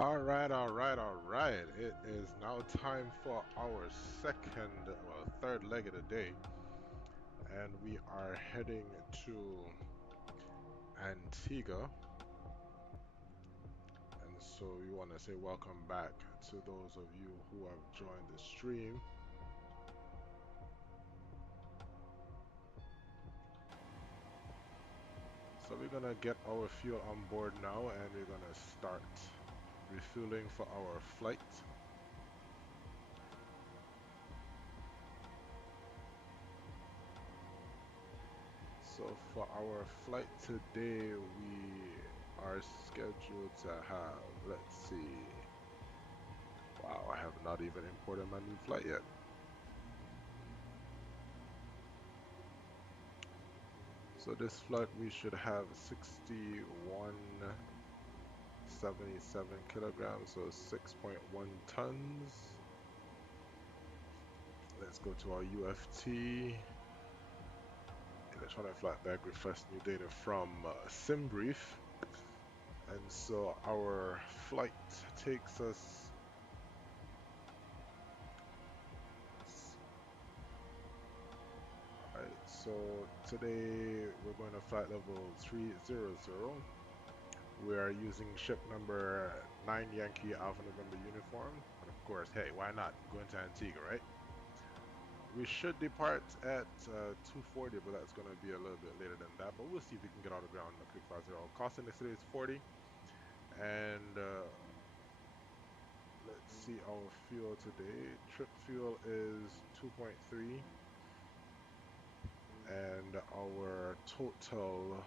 All right. It is now time for our third leg of the day, and we are heading to Antigua. And so we want to say welcome back to those of you who have joined the stream. So we're gonna get our fuel on board now, and we're gonna start refueling for our flight. So for our flight today, we are scheduled to have, let's see, wow, I have not even imported my new flight yet. So this flight we should have 6177 kilograms, so 6.1 tons. Let's go to our UFT. Electronic flight bag request new data from SimBrief. And so our flight takes us Alright, so today we're going to flight level 300. We are using ship number 9 Yankee Alpha November uniform. And of course, hey, why not? Going to Antigua, right? We should depart at 2:40, but that's going to be a little bit later than that. But we'll see if we can get out of the ground in a quick 5-0. Cost index today is 40. And let's see our fuel today. Trip fuel is 2.3. And our total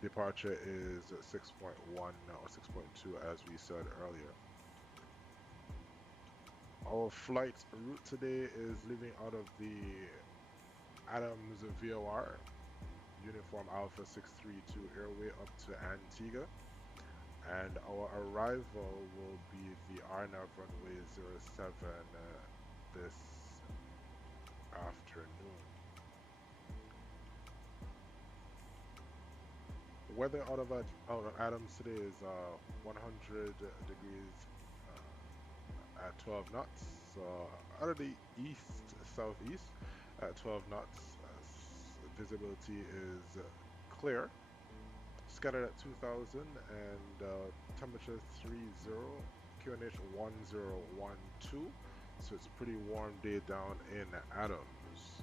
departure is 6.1 or 6.2, as we said earlier. Our flight route today is leaving out of the Adams VOR Uniform Alpha 632 airway up to Antigua, and our arrival will be the RNAV runway 07 this afternoon. Weather out of Adams today is 100 degrees at 12 knots. So out of the east-southeast at 12 knots. Visibility is clear. Scattered at 2000 and temperature 30, QNH 1012. So it's a pretty warm day down in Adams.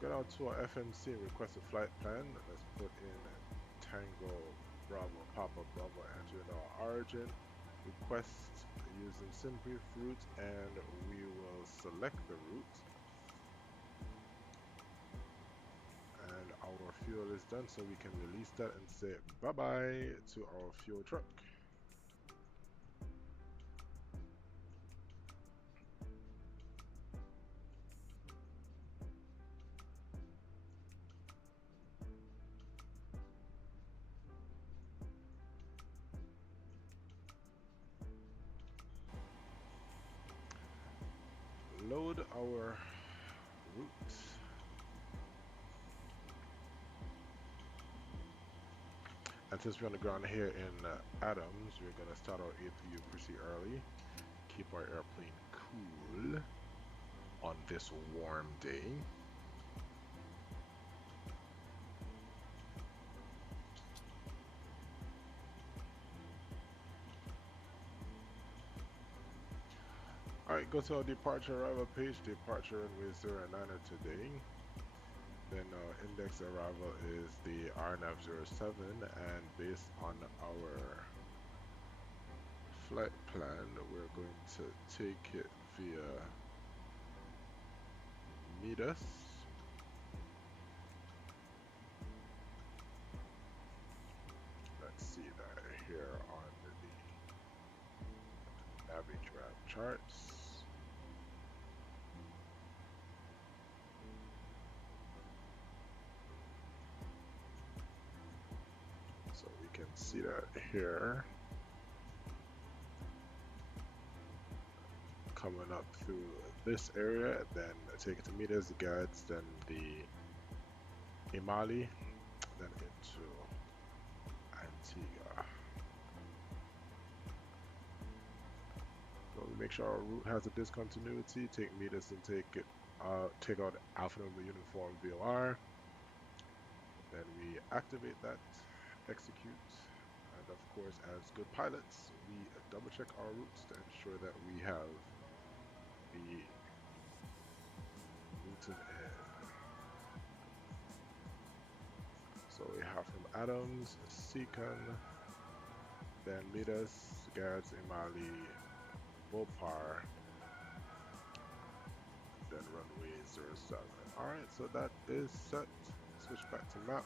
Go down to our FMC and request a flight plan. Let's put in Tango Bravo Papa Bravo enter in our origin. Request using SimBrief route, and we will select the route. And our fuel is done, so we can release that and say bye-bye to our fuel truck. Load our route. And since we're on the ground here in Adams, we're going to start our APU pretty early. Keep our airplane cool on this warm day. Alright, go to our departure arrival page, departure runway 09 today. Then index arrival is the RNAV 07, and based on our flight plan, we're going to take it via Midas. Let's see that here on the Navigraph charts. So we can see that here. Coming up through this area, then take it to Midas, the Gads, then the Imali, then into Antigua. So we make sure our route has a discontinuity, take meters and take out Alpha November Uniform VOR. Then we activate that, execute, and of course, as good pilots, we double check our routes to ensure that we have the routed in. So we have from Adams, Seacon, then Midas, Gads, Imali, Bopar, then runway 07. Alright, so that is set. Switch back to map.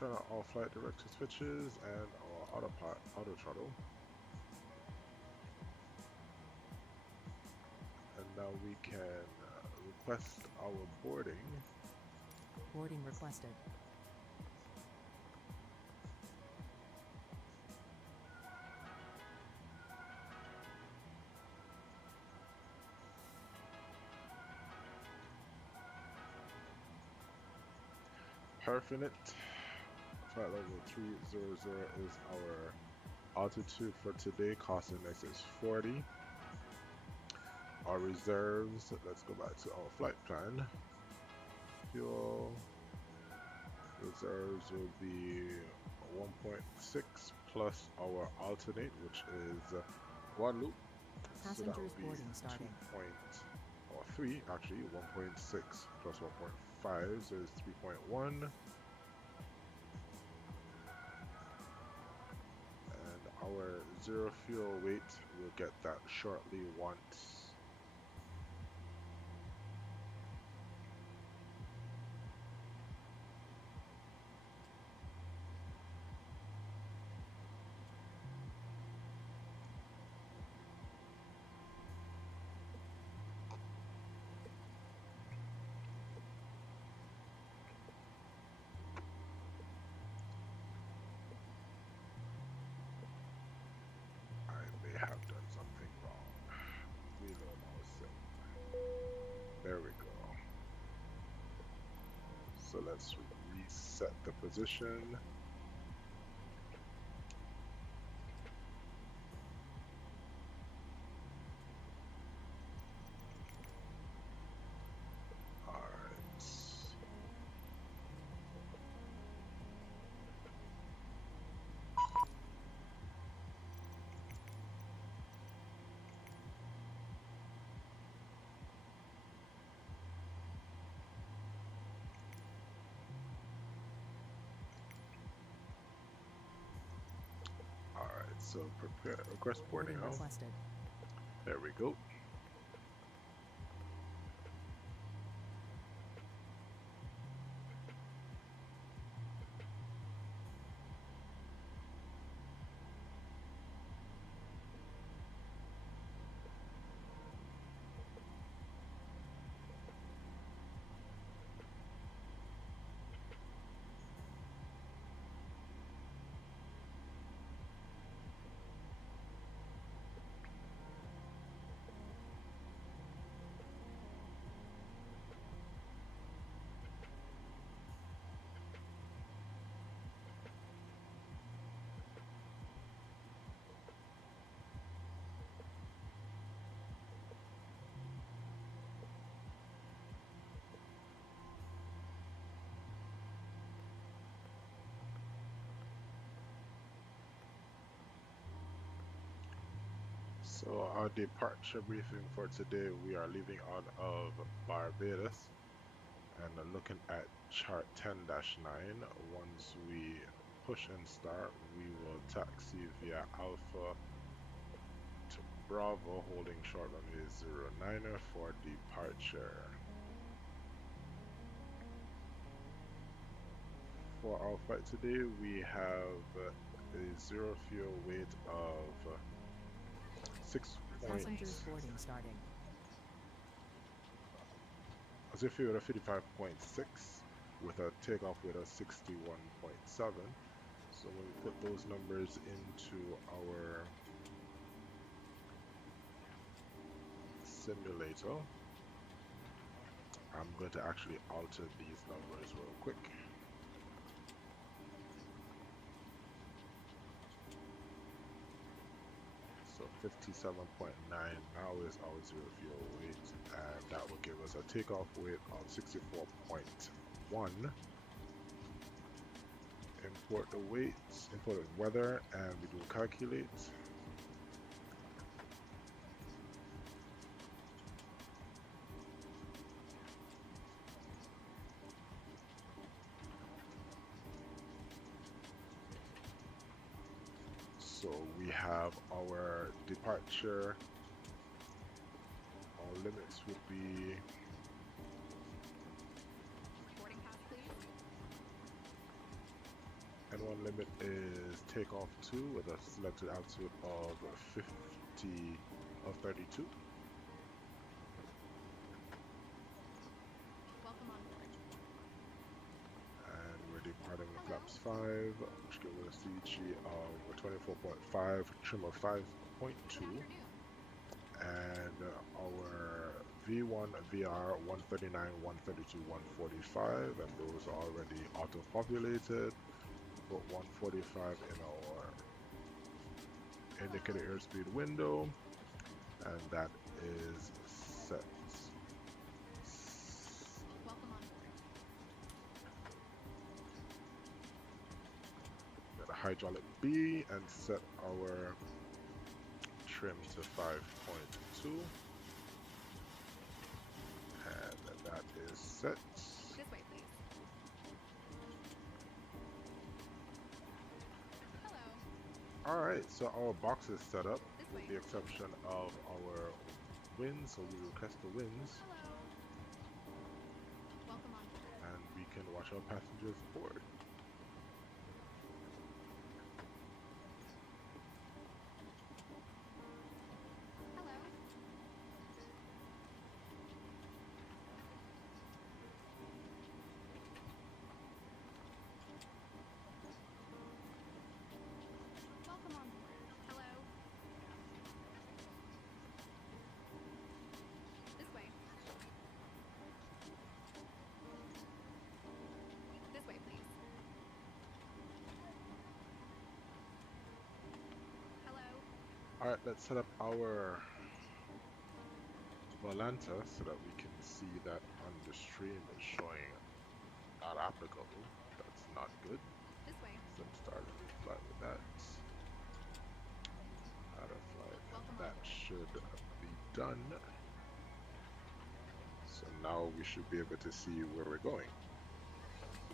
Turn on all flight director switches and our auto throttle. And now we can request our boarding. Boarding requested. Perfinite. Flight level 300 is our altitude for today. Cost index is 40. Our reserves, let's go back to our flight plan. Fuel reserves will be 1.6 plus our alternate, which is Guadeloupe. Passengers so that would be boarding starting. 3 actually, 1.6 plus 1.5, so it's 3.1. And our zero fuel weight, we'll get that shortly once have done something wrong. Reload our sim. There we go. So let's reset the position. So prepare request boarding now. Requested. There we go. So our departure briefing for today, we are leaving out of Barbados and looking at chart 10-9. Once we push and start, we will taxi via Alpha to Bravo, holding short runway 09 for departure. For our flight today, we have a zero fuel weight of 6 Passengers boarding starting. As if you were a 55.6 with a takeoff weight of 61.7. So when we put those numbers into our simulator, I'm going to actually alter these numbers real quick. So 57.9 now is our zero fuel weight, and that will give us a takeoff weight of 64.1. Import the weights, import the weather, and we do calculate. So we have our departure. Our limits would be N1 limit is takeoff 2 with a selected altitude of 32. Welcome on board. And we're departing with flaps 5, which gives us a CG of 24.5, trim of 5.2. And our V1, VR 139, 132, 145, and those are already auto-populated. Put 145 in our indicator airspeed window, and that is set. Welcome on board. Got a hydraulic B and set our trim to 5.2, and that is set. This way, please. Hello. Alright, so our box is set up This with way. the exception of our winds, so we request the winds, Hello. Welcome on board. and we can watch our passengers board. Hello. Welcome on board. Hello. This way. This way, please. Hello. Alright, let's set up our Volanta so that we can see that on the stream is showing not applicable. That's not good. This way. So let's start a new flight with that. Add a flight, and that should be done. So now we should be able to see where we're going.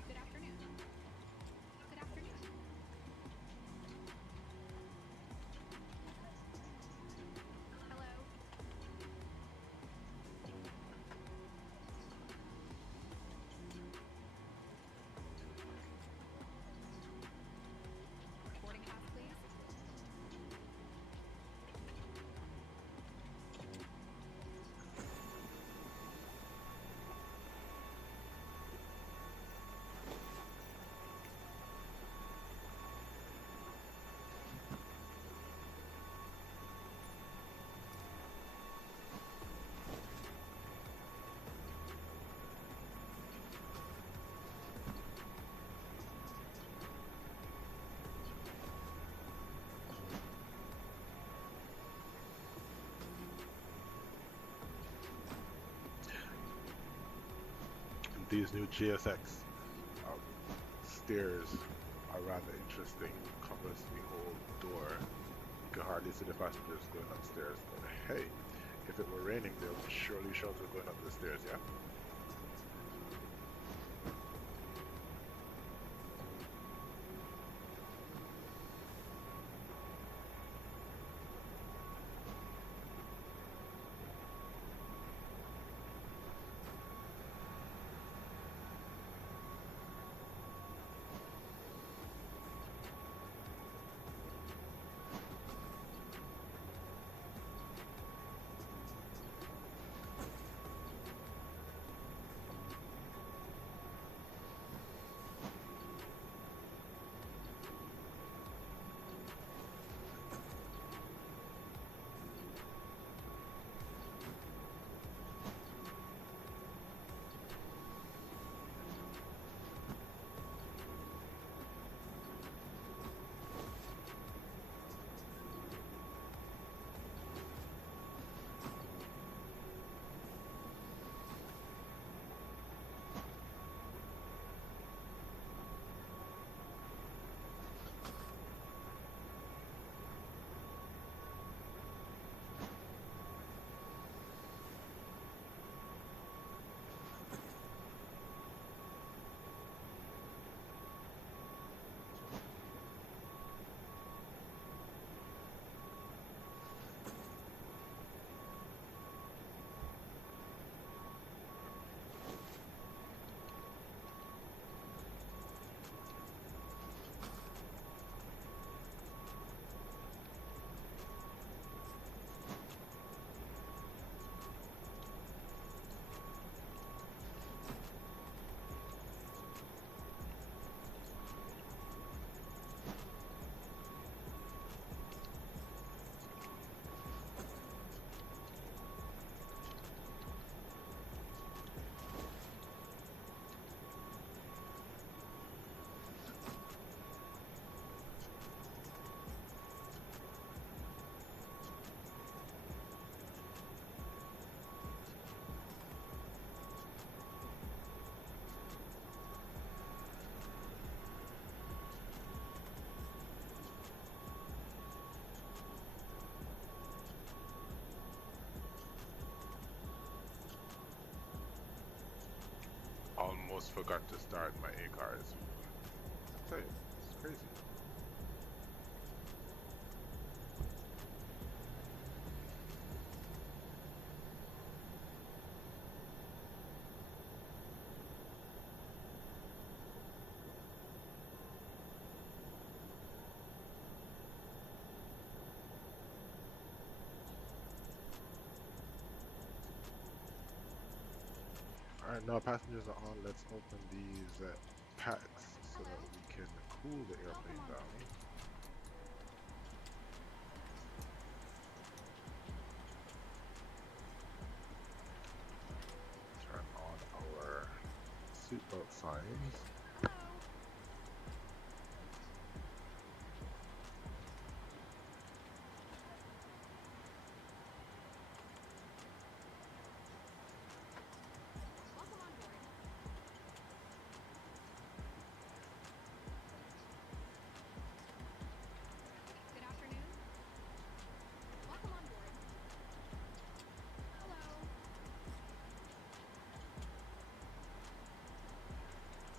Good afternoon. Good afternoon. Hello. Boarding pass, please. These new GSX stairs are rather interesting. Covers the whole door. You can hardly see the passengers going upstairs, but hey, if it were raining, they would surely show us going up the stairs, yeah? forgot to start my A cars. I tell you, it's crazy. Alright, now passengers are on. Let's open these packs so that we can cool the airplane down. Turn on our seatbelt signs. Hello. Welcome on board. Good afternoon. Welcome on board. Hello.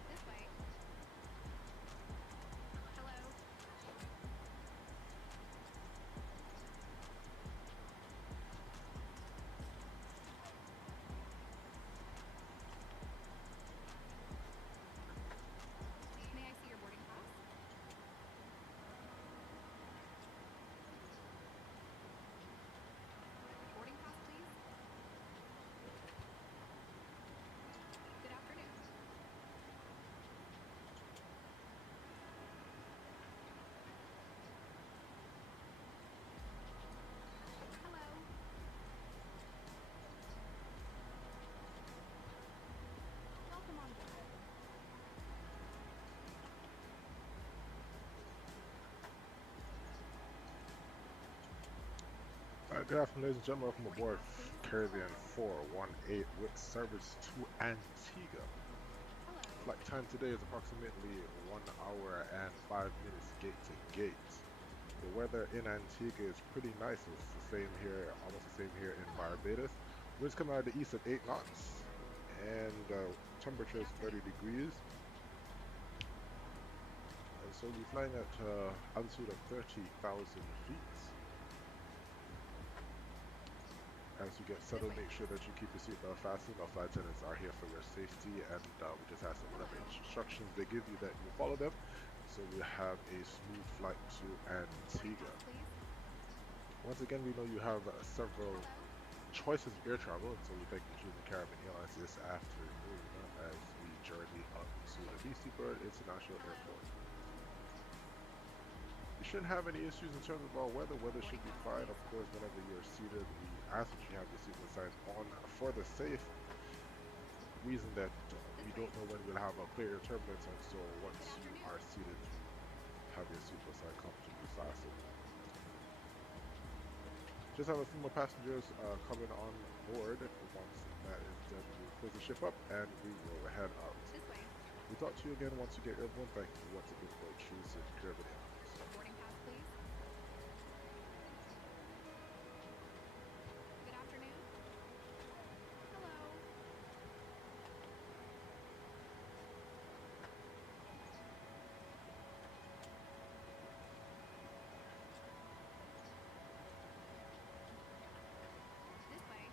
This way. Hello. May I see your boarding pass? Boarding pass, please. Good afternoon. Hello. Welcome on board. Good afternoon, ladies and gentlemen. Welcome aboard Caribbean 418 with service to Antigua. Hello. Flight time today is approximately 1 hour and 5 minutes gate to gate. The weather in Antigua is pretty nice. It's the same here, almost the same here in Barbados. Winds coming out of the east at 8 knots, and temperature is 30 degrees. And so we're flying at altitude of 30,000 feet. As you get settled, make sure that you keep your seatbelt fastened. Our flight attendants are here for your safety, and we just ask that whatever instructions they give you that you follow them, so we have a smooth flight to Boarding Antigua. pass, please. Once again, we know you have several choices of air travel, and so we thank you for choosing Caribbean Airlines this afternoon as we journey up to the Tbpb-Tapa International Airport. You shouldn't have any issues in terms of our weather. Weather should be fine. Of course, whenever you're seated, we ask that you have your seatbelt signs on for the safe reason that we don't know when we'll have a clear turbulence, and so once you are seated, have your seatbelt sign comfortably fastened. Just have a few more passengers coming on board. Once that is done, we'll close the ship up and we will head out. This way. We'll talk to you again once you get airborne. Thank you once again for choosing Caribbean Airlines. Boarding pass, please. Good afternoon. Hello. This way.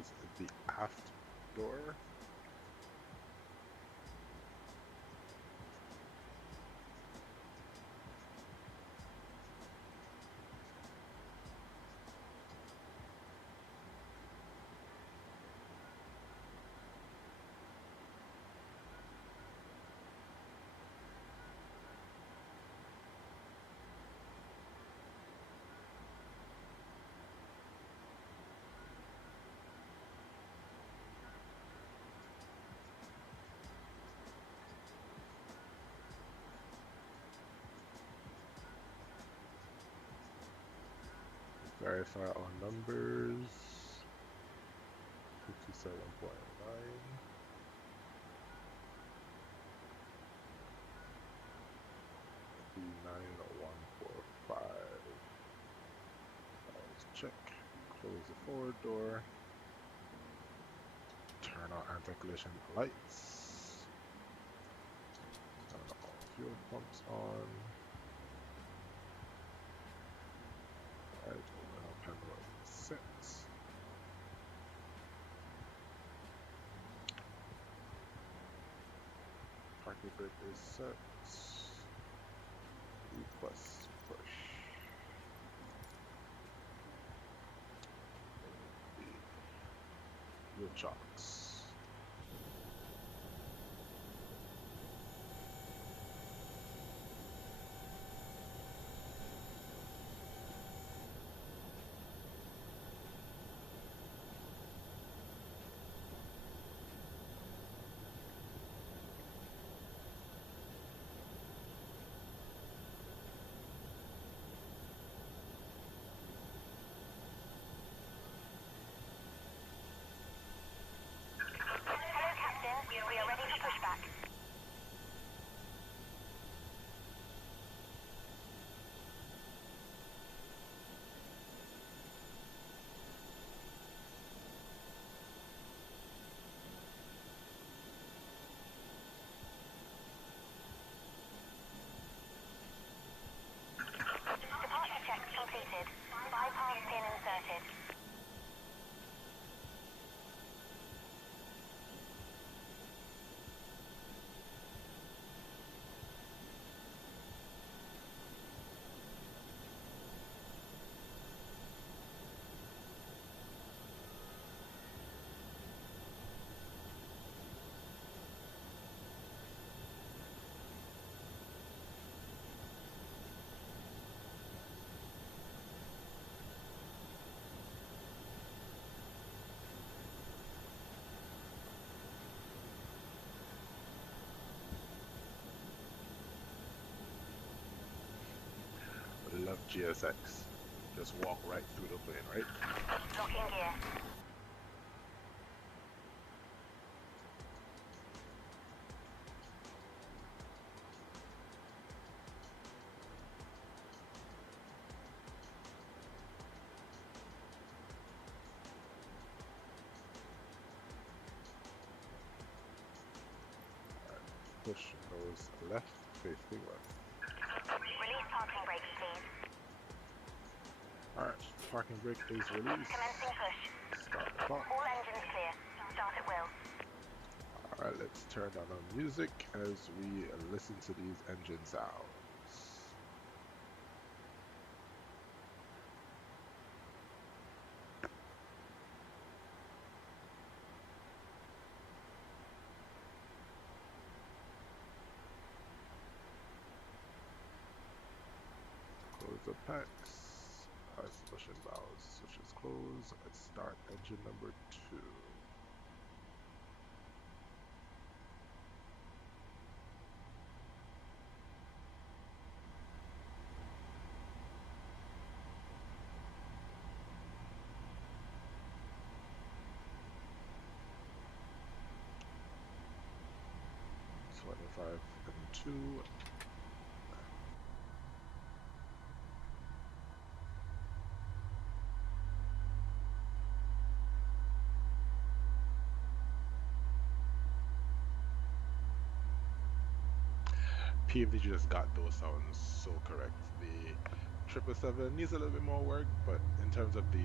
close the aft door. Verify all numbers. 57.9. B9145. Let's check. Close the forward door. Turn on anti-collision lights. Turn all fuel pumps on. Alright, open up panel set. Parking brake is set. Plus push. Wheel chocks. We are ready to push back. Departure checks completed. Bypass pin inserted. Love GSX. Just walk right through the plane, right? Locking gear. Push nose left, facing left. Release parking brakes, please. Alright, parking brake is released. Commencing push. Start the clock. All engines clear. Start at will. Alright, let's turn on our music as we listen to these engine sounds. Close the packs. Isolation valves, switches close. Let's start engine number 2. and 2. Pmdg just got those sounds so correct. The 777 needs a little bit more work, but in terms of the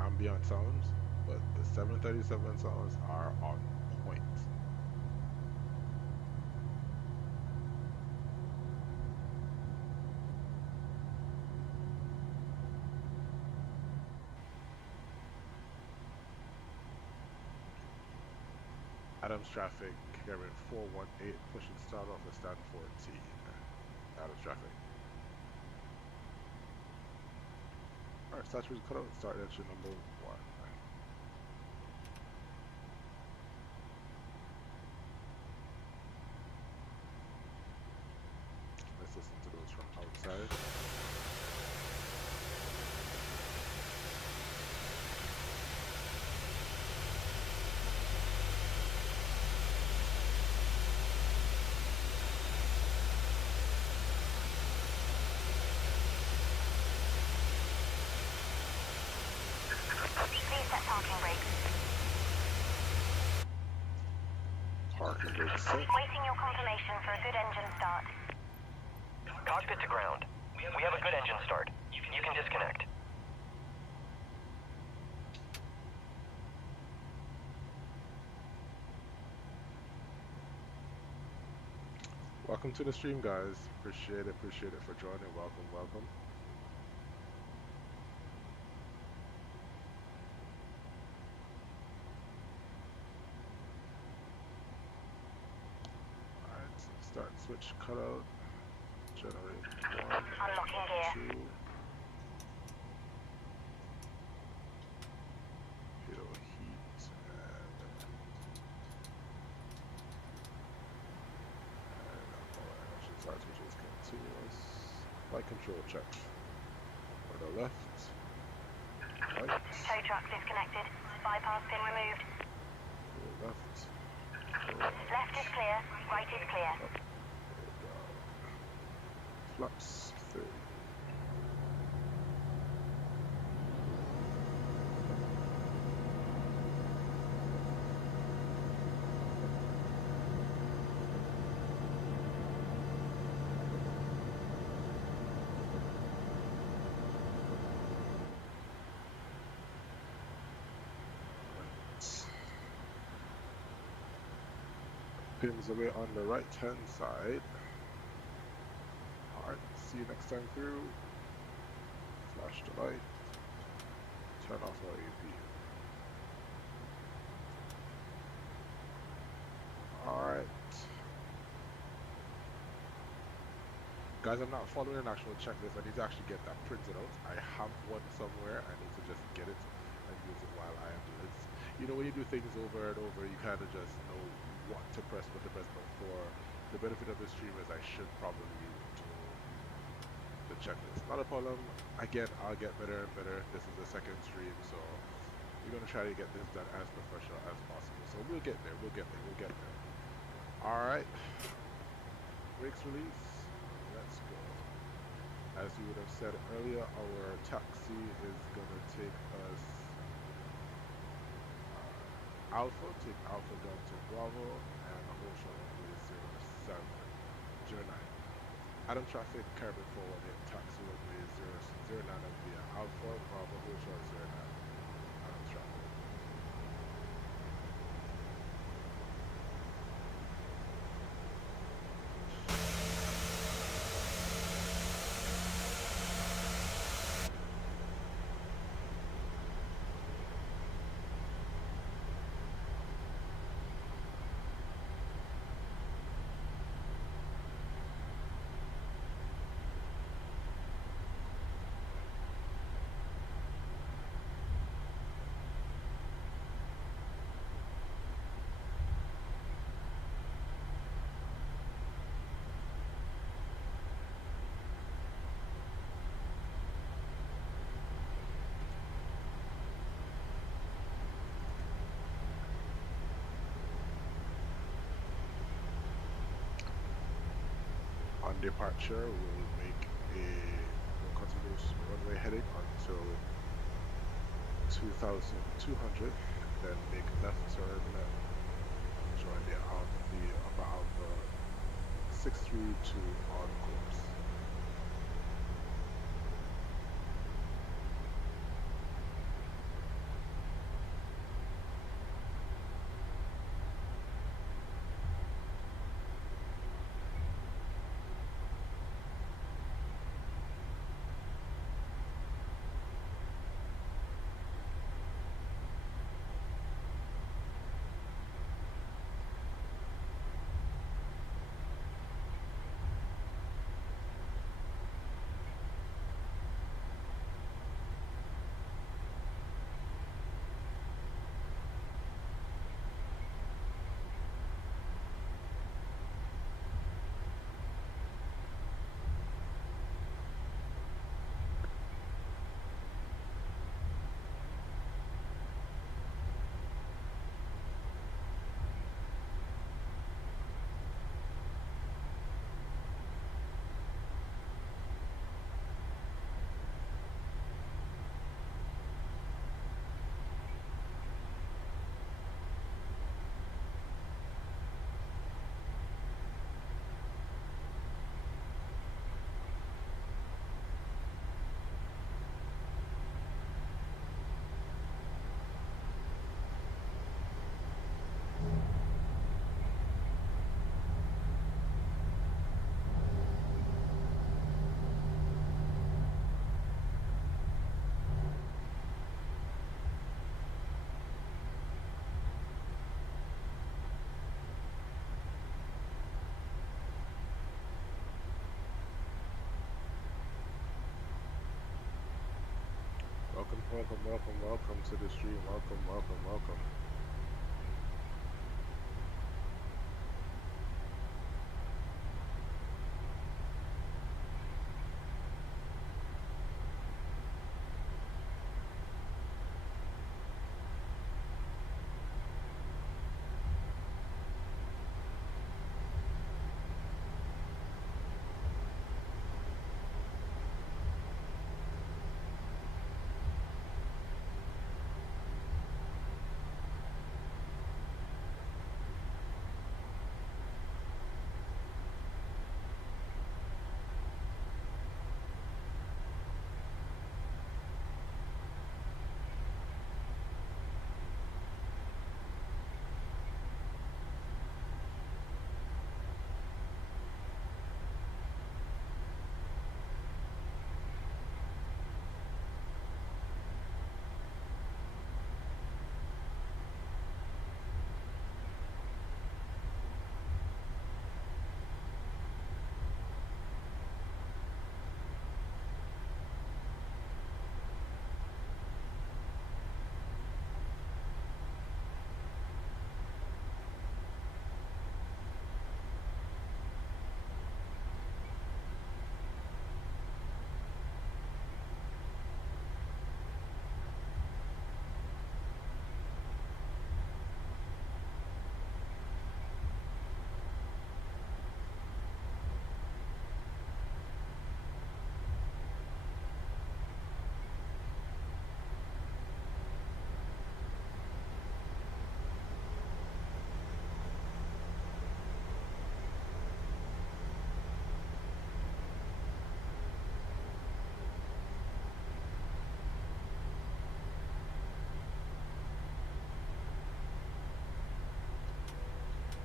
ambient sounds, but the 737 sounds are on point. Adams traffic, carrying 418, pushing start off at stand 14. Adams traffic. Alright, saturation cutout, start engine number 1. Let's listen to those from outside. Please set parking brakes. Parking brakes set. Waiting your confirmation for a good engine start. Cockpit to ground. We have a good engine start. You can disconnect. Welcome to the stream, guys. Appreciate it for joining. Welcome. Alright, start switch cutout. Generate 1, Unlocking gear. 2. Hito heat and start switch is continuous. Flight control check. For the left. Right. Tow truck disconnected. Bypass pin removed. To the left. Left is clear. Right is clear. Flaps 30. Pins away on the right hand side. Alright, see you next time through. Flash the light. Turn off our AP. Alright. Guys, I'm not following an actual checklist. I need to actually get that printed out. I have one somewhere. I need to just get it and use it while I am doing this. You know, when you do things over and over, you kind of just know what to press. But for the benefit of the streamers, I should probably do the checklist. Not a problem. Again, I'll get better and better. This is the second stream, so we're going to try to get this done as professional as possible. So we'll get there. Alright. Brakes release. Let's go. As you would have said earlier, our taxi is going to take us take Alpha down to Bravo, and a whole shot runway 0709. Adam traffic, Carbon 418, taxi runway 009 via Alpha, Bravo, whole shot 09. Adam traffic. On departure, we'll continue runway heading until 2200, then make left turn, join the Upper Alpha 632 on course. welcome to the stream. Welcome.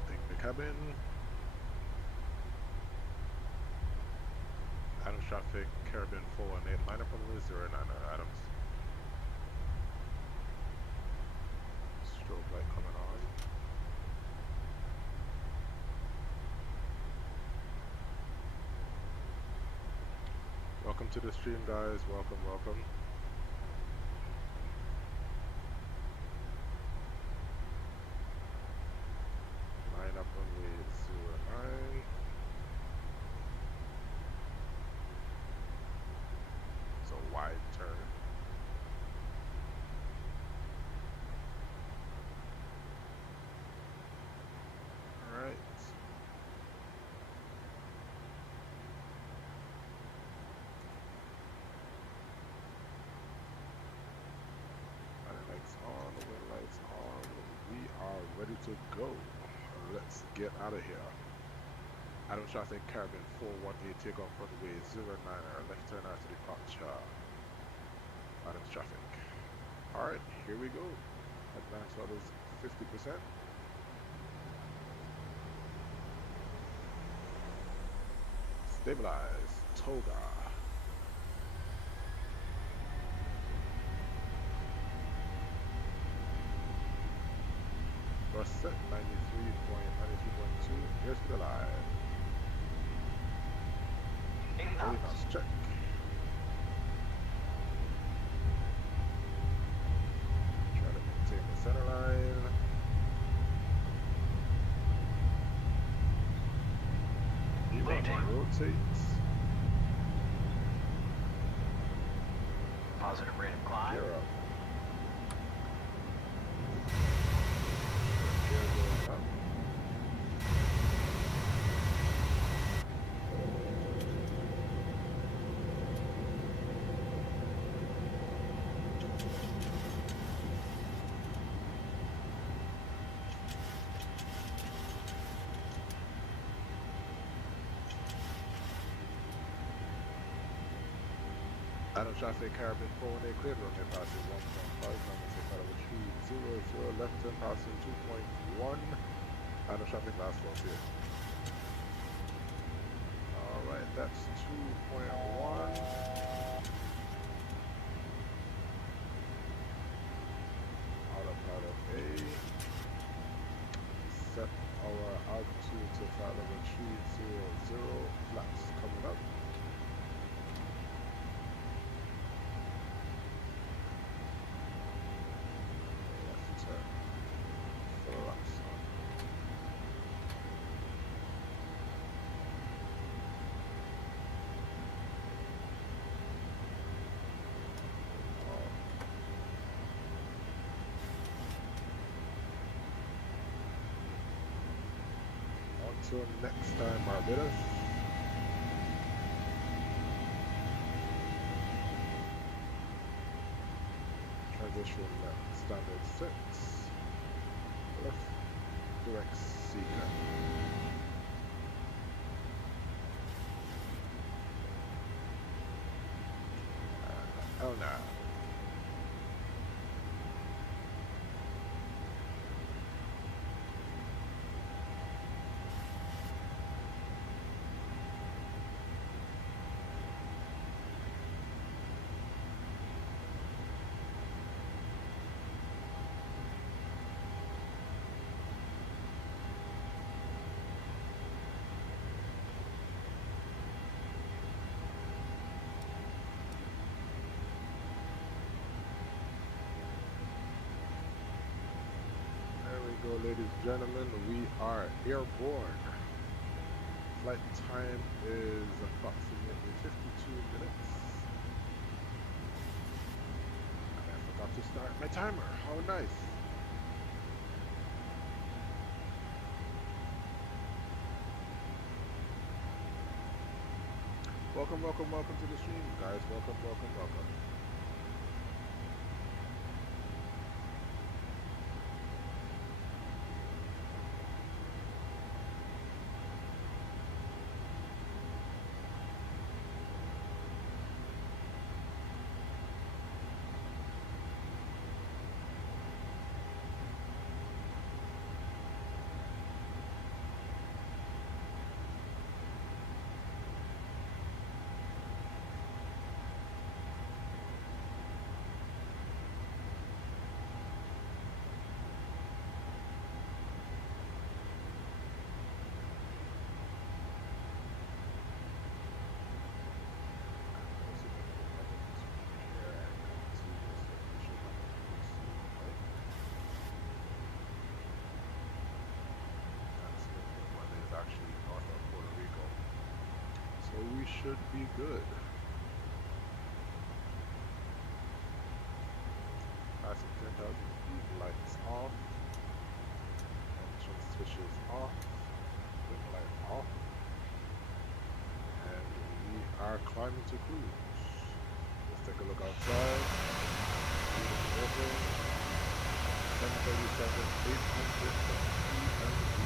Think the cabin. Adams traffic, Caribbean 418, line up on the 09 Adams. Strobe light coming on. Welcome to the stream, guys. Welcome. Line up runway 09. It's a wide turn. Alright. Lights on, wind lights on. We are ready to go. Let's get out of here. Adams traffic, Caribbean 418, take off runway 09er, left turn after departure. Adams traffic. Alright, here we go. Advance orders 50%. Stabilize, Toga. Thrust set 93.2. Here's the live. 80 80 knots. knots, check. Try to maintain the center line. Rotates. Positive rate of climb. Gear up. Gear going up. Adams traffic, Caribbean 418, cleared runway passing 1.5, runway take out of retreat 00, left turn passing 2.1. Adams traffic, last call here. Alright, that's 2.1. Autopilot A. Set our altitude to follow retreat 00, flaps coming up. Until next time, Barbados. Transition left, standard 6. Left, direct seeker. L9. There we go, ladies and gentlemen. We are airborne. Flight time is approximately 52 minutes. And I forgot to start my timer. How nice. Welcome, welcome, welcome to the stream, guys. Welcome, welcome, welcome. Actually north of Puerto Rico, so we should be good. Passing 10,000 feet, lights off, engine switches off, wing light off, and we are climbing to cruise. Let's take a look outside. Beautiful weather. 737, 800 Pmdg.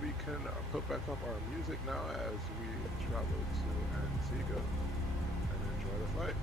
We can put back up our music now as we travel to Antigua and enjoy the flight.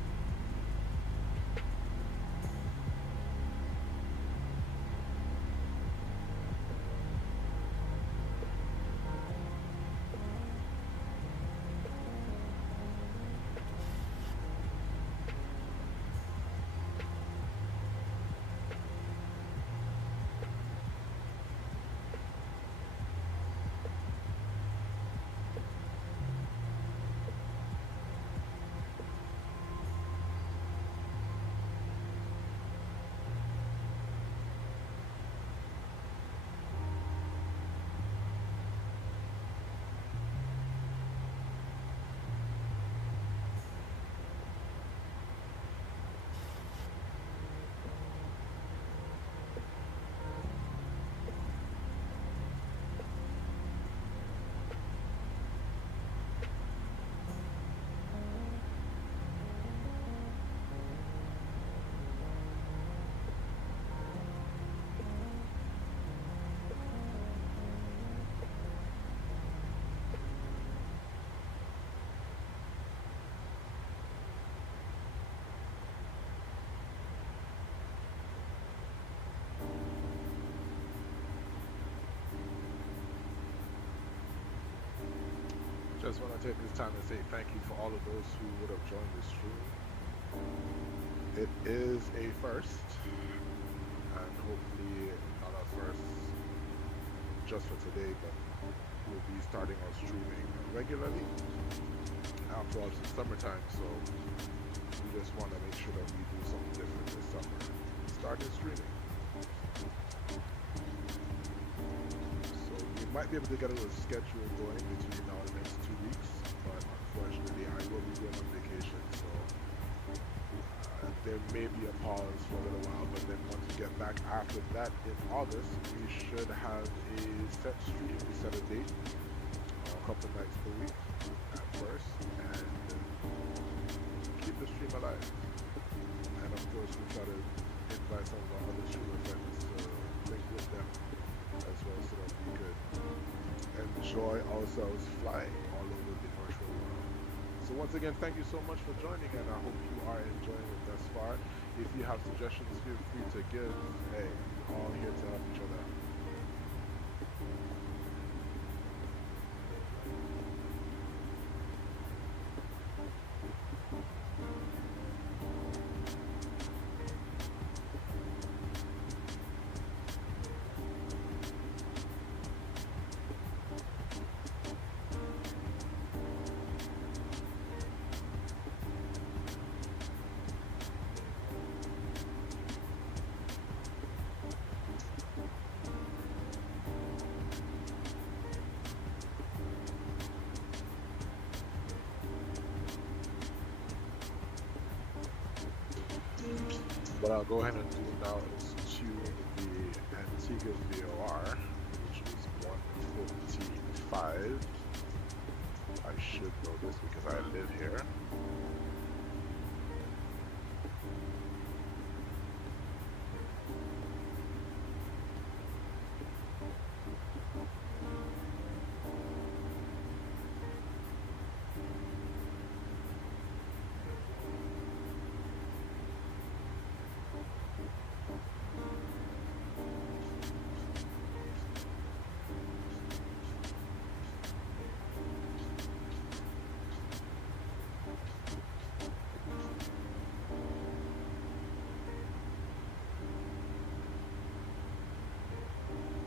Just want to take this time to say thank you for all of those who would have joined this stream. It is a first, and hopefully not a first just for today, but we'll be starting our streaming regularly. After all, it's summertime, so we just want to make sure that we do something different this summer. Starting streaming. So we might be able to get a little schedule going between now and the next 2 weeks, but unfortunately there may be a pause for a little while, but then once we get back after that in August, we should have a set stream. We set a date, a couple nights per week at first, and keep the stream alive. And of course, we try to invite some of our other streamer friends to link with them as well, so that we could enjoy ourselves flying all over the virtual world. So once again, thank you so much for joining, and I hope you are enjoying it thus far. If you have suggestions, feel free to give. Hey, we're all here to help each other. What I'll go ahead and do now is tune the Antigua VOR, which is 155. I should know this because I live here.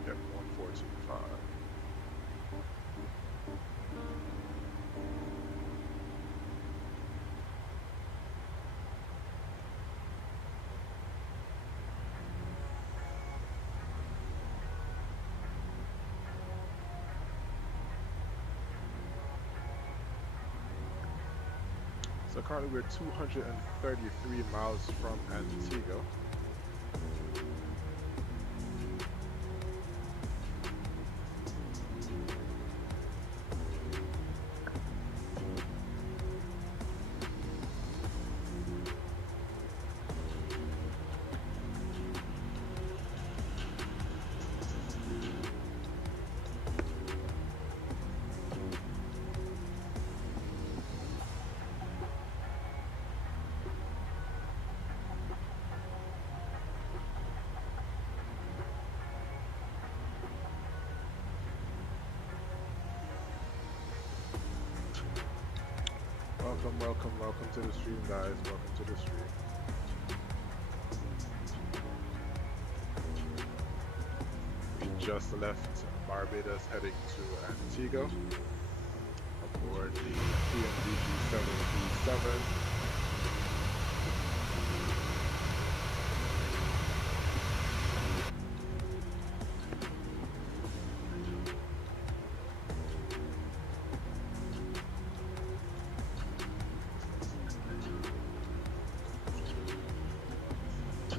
Yep, 1425. So currently we're 233 miles from Antigua. Welcome to the stream, guys. Welcome to the stream. We just left Barbados heading to Antigua aboard the Pmdg 737.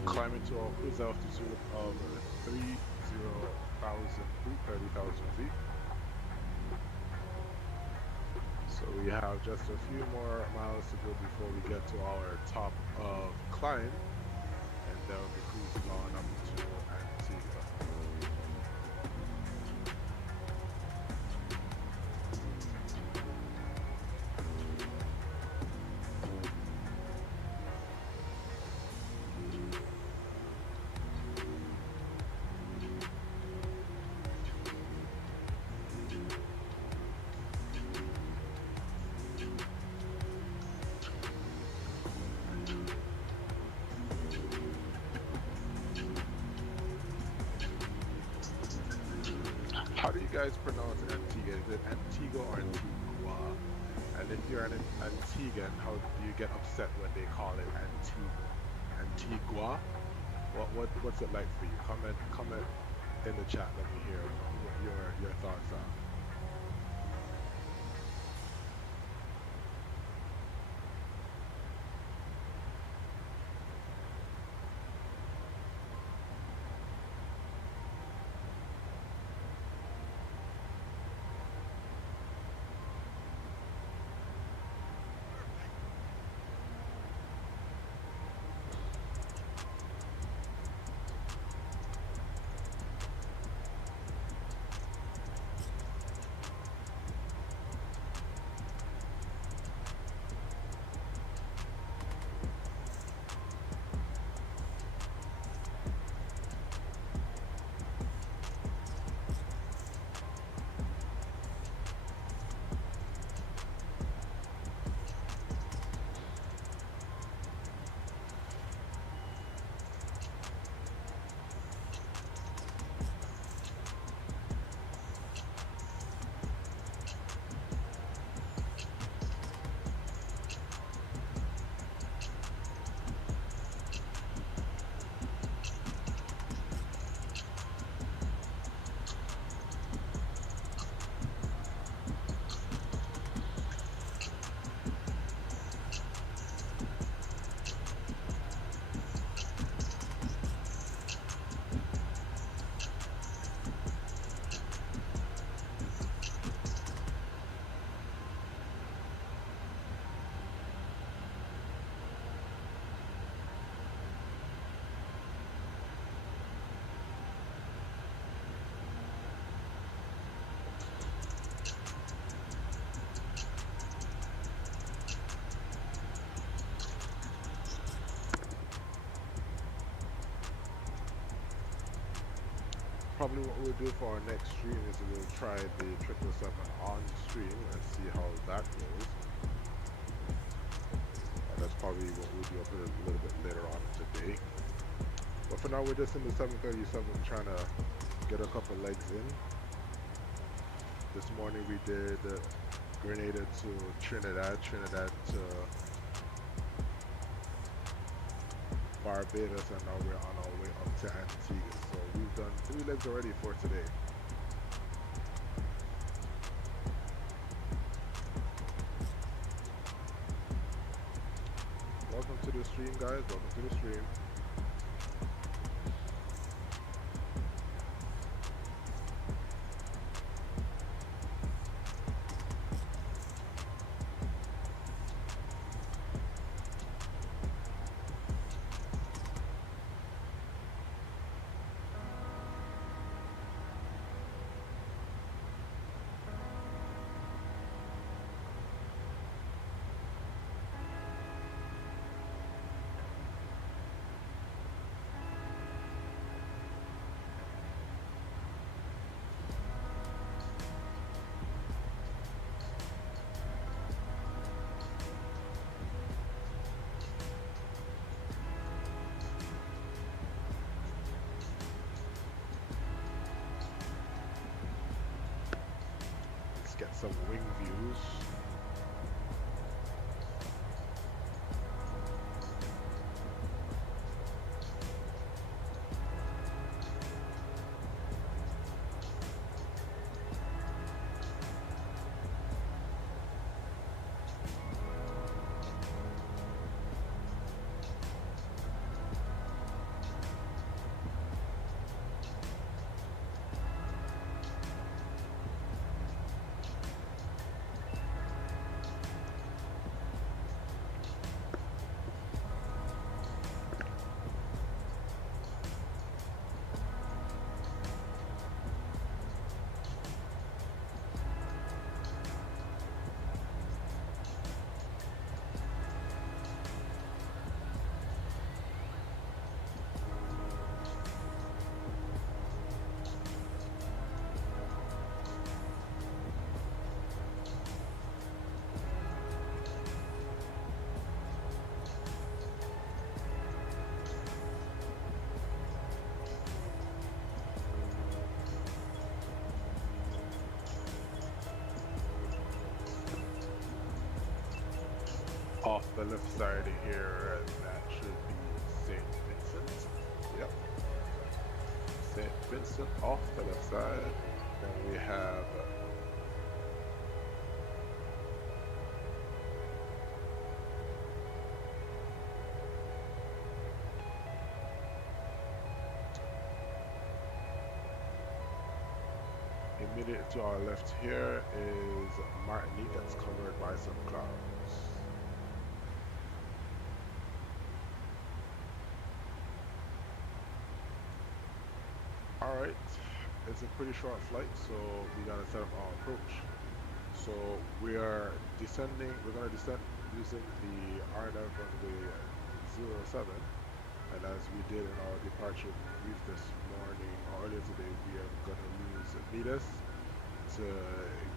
Climbing to our cruise altitude of 30,000 feet, 30,000 feet. So we have just a few more miles to go before we get to our top of climb, and then we'll be cruising on up to Antigua. How do you guys pronounce Antigua? Is it Antigua or Antigua? And if you're an Antiguan, how do you get upset when they call it Antigua? What's it like for you? Comment in the chat. Let me hear what your thoughts are. Probably what we'll do for our next stream is we'll try the 777 on stream and see how that goes. That's probably what we'll do up a little bit later on today. But for now, we're just in the 737 trying to get a couple legs in. This morning we did Grenada to Trinidad, Trinidad to Barbados, and now we're on our way up to Antigua. So we've done 3 legs already for today. Welcome to the stream, guys. Welcome to the stream. Get some wing views. Off the left side here, that should be St. Vincent. Yep. St. Vincent off the left side. Then we have immediate to our left here is Martinique, that's covered by some clouds. Alright, it's a pretty short flight, so we gotta set up our approach. So we are descending, we're gonna descend using the RNF runway 07, and as we did in our departure brief this morning, or earlier today, we are gonna use Midas to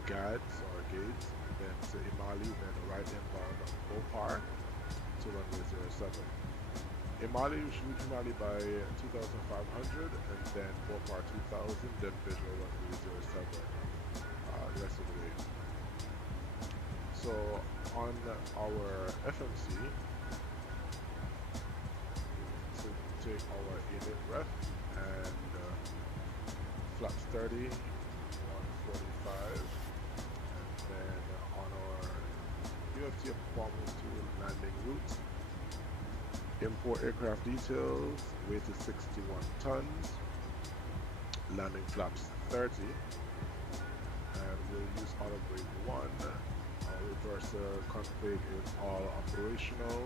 Gads or Gates, then to Imali, then right inbound Bopar to runway 07. Imali, we should reach Imali by 2,500, and then Bopar 2,000, then visual runway 07, the rest of the way. So on our FMC, to take our init ref and flaps 30, 145, and then on our UFT performance tool landing route, import aircraft details, weight is 61 tons, landing flaps 30, and we'll use auto brake 1. Our reverser config is all operational.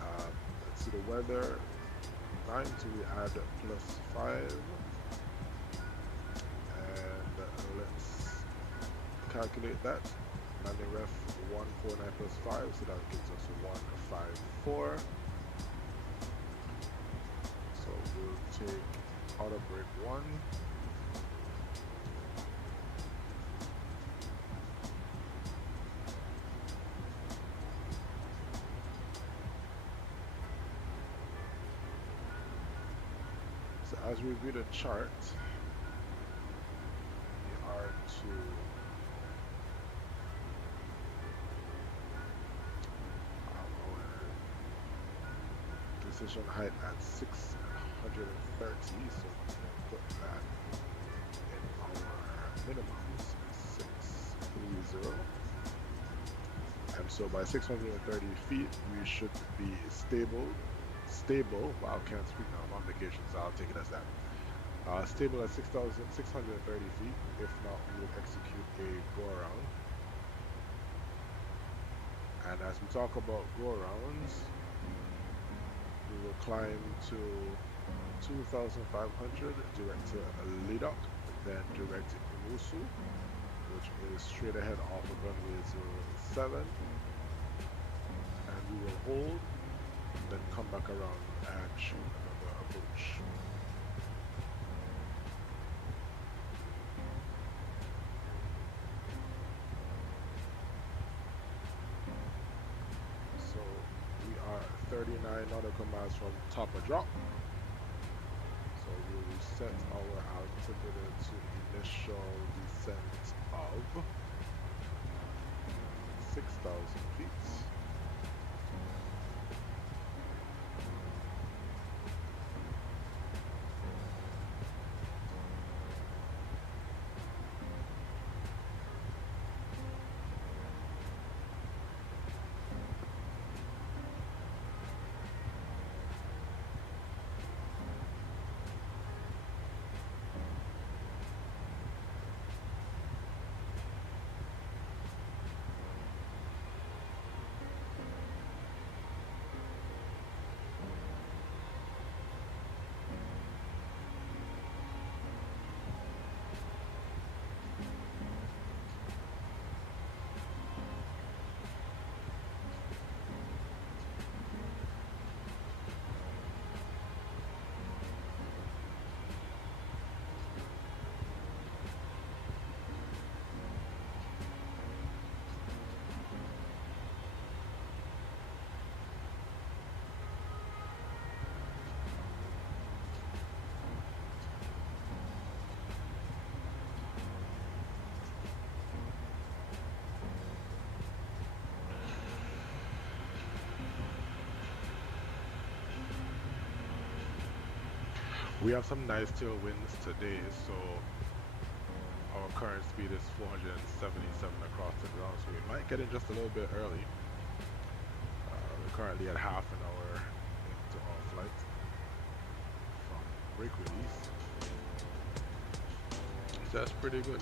Let's see the weather. 9 till we add +5, and let's calculate that. Landing ref 149 + 5, so that gives us 154. So we'll take auto brake 1, as we review the chart, we are to our decision height at 630, so we're going to put that in our minimums, 630. And so by 630 feet, we should be stable, well, I can't speak now, I'm on vacation, so I'll take it as that. Stable at 6,630 feet. If not, we will execute a go-around. And as we talk about go-arounds, we will climb to 2,500, direct to Lidok, then direct to Imusu, which is straight ahead off of runway 07. And we will hold, then come back around and shoot another approach. So we are 39 nautical miles from Tapa drop. So we will reset our altimeter to initial descent of 6,000 feet. We have some nice tailwinds today, so our current speed is 477 across the ground, so we might get in just a little bit early. We're currently at half an hour into our flight from brake release. So that's pretty good.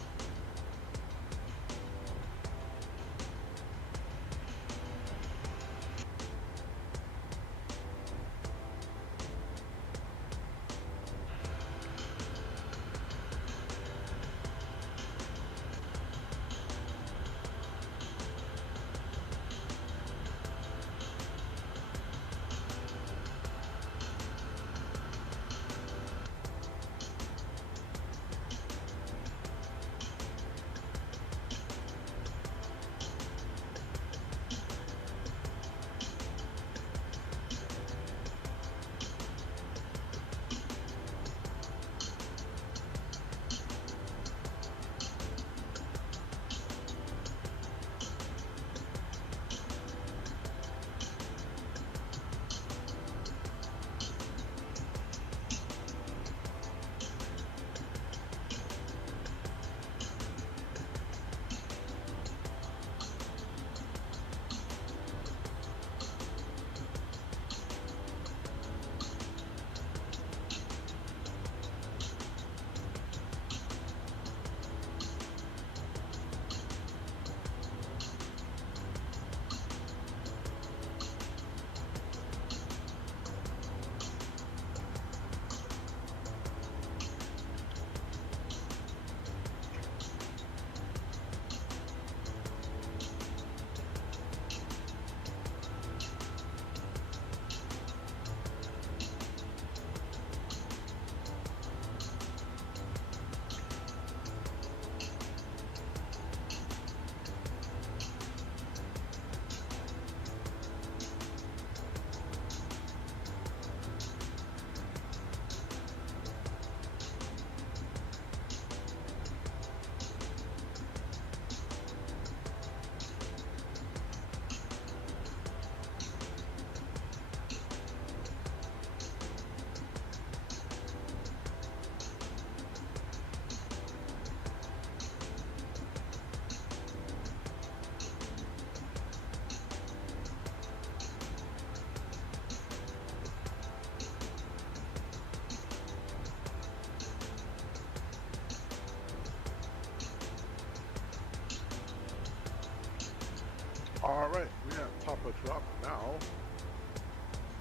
All right, we have Tapa drop now.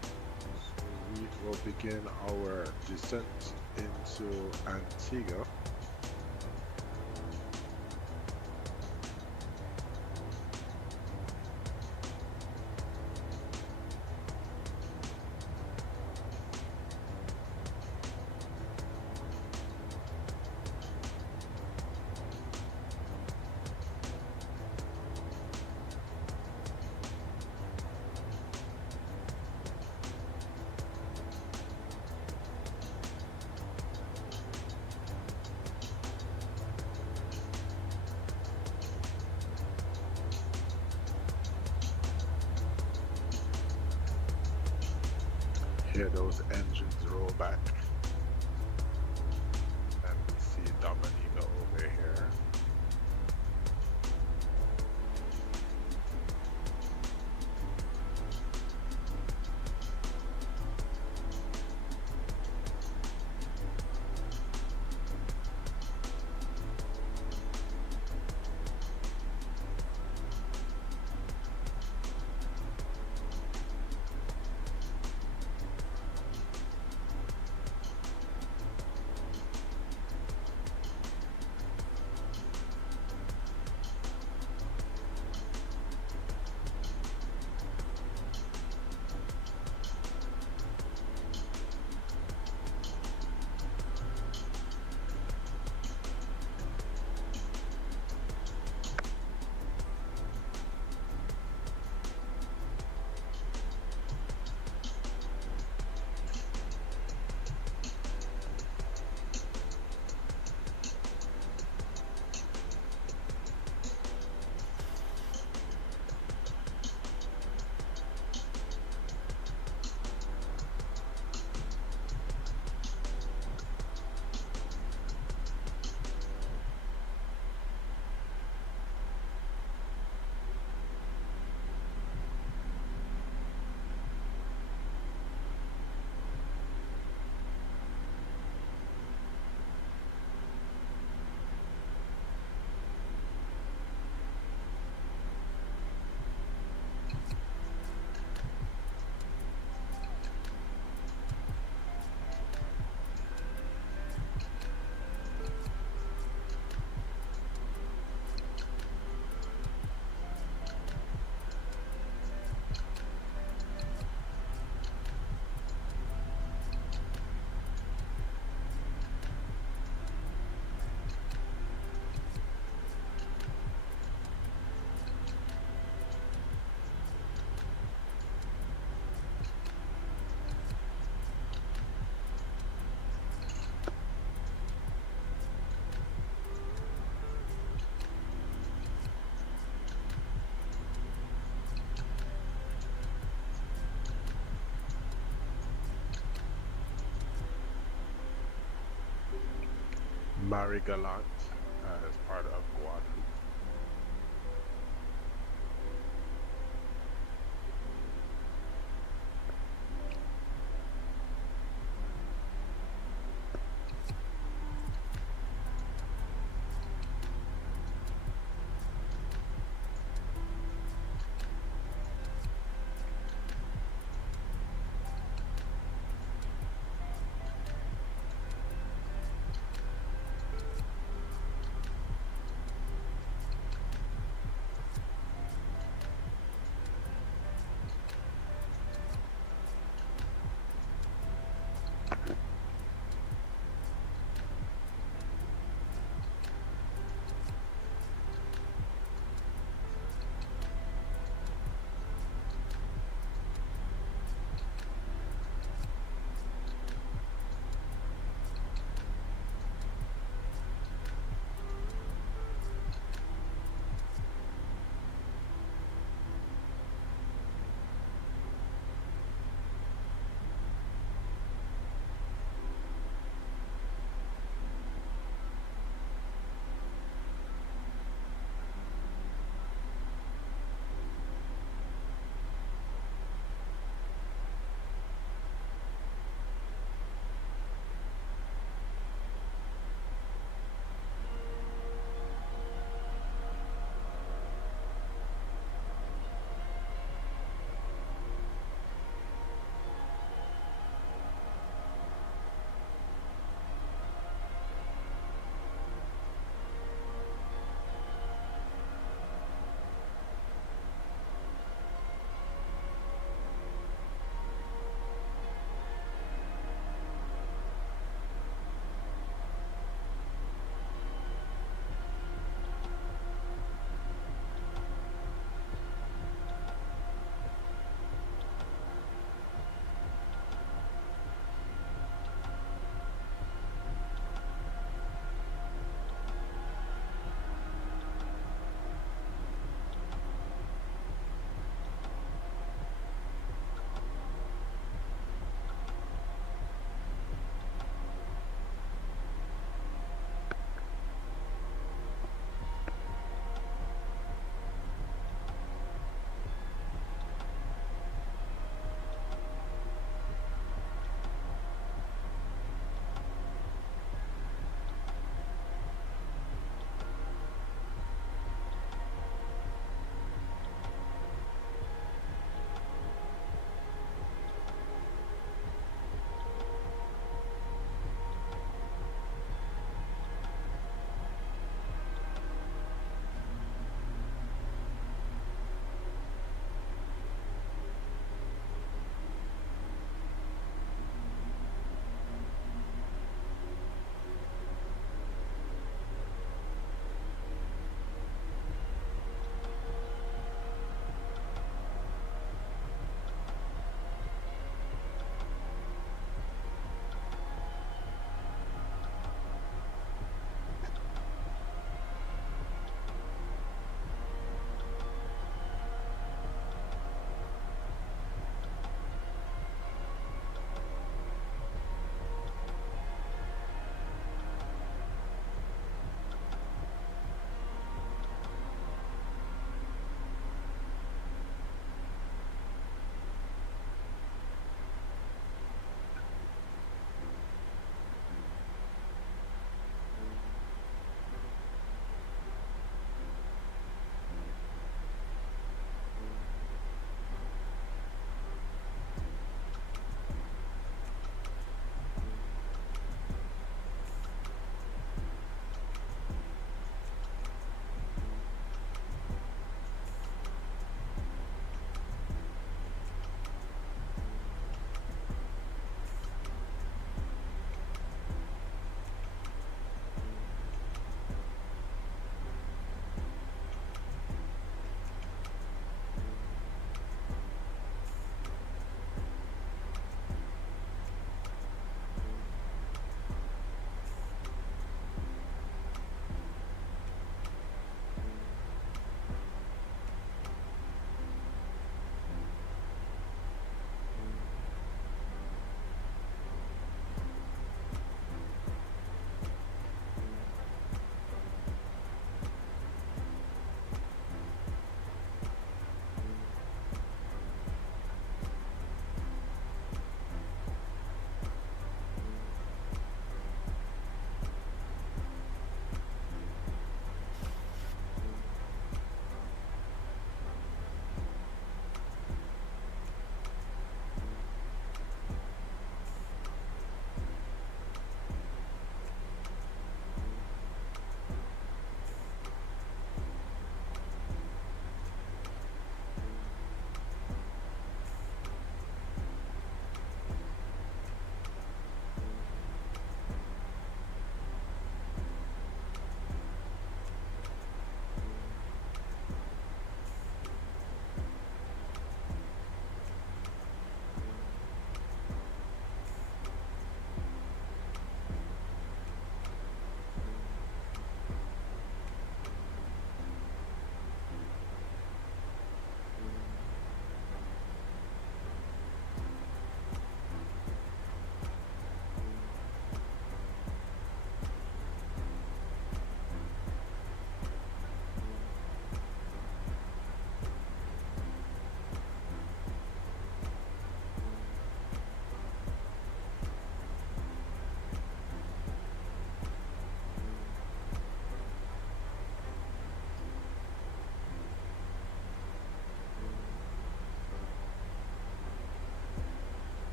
So we will begin our descent into Antigua. Hear those engines roll back. And we see Dominica over here. Marie Gallant as part of Guadeloupe.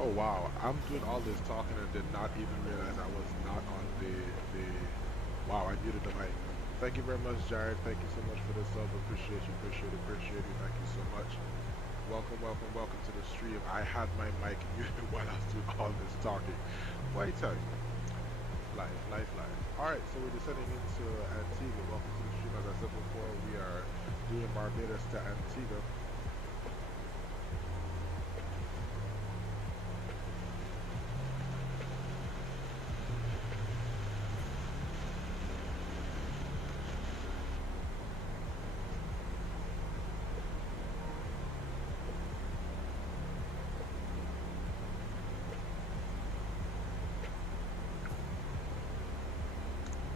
Oh wow, I'm doing all this talking and did not even realize I was not on the wow, I muted the mic. Thank you very much, Jared. Thank you so much for the sub. Appreciate you, appreciate you. Thank you so much. Welcome, welcome, welcome to the stream. I had my mic muted while I was doing all this talking. What I tell you? Life. Alright, so we're descending into Antigua. Welcome to the stream. As I said before, we are doing Barbados to Antigua.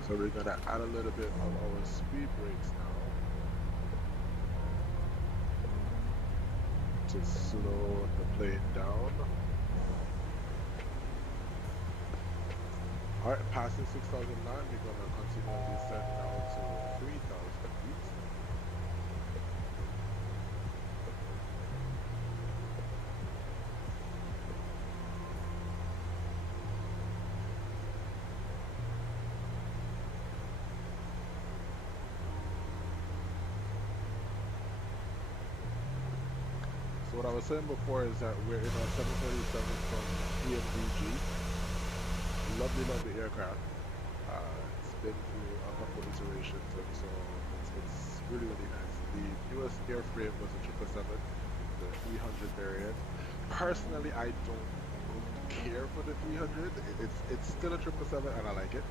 So we're going to add a little bit of our speed brakes now to slow the plane down. Alright, passing 6,009, we're going to continue our descent now to 3,000 feet. So what I was saying before is that we're in our 737 from Pmdg. Lovely aircraft. It's been through a couple of iterations, and so it's really nice. The newest airframe was a 777, the 300 variant. Personally, I don't care for the 300. It's still a 777, and I like it.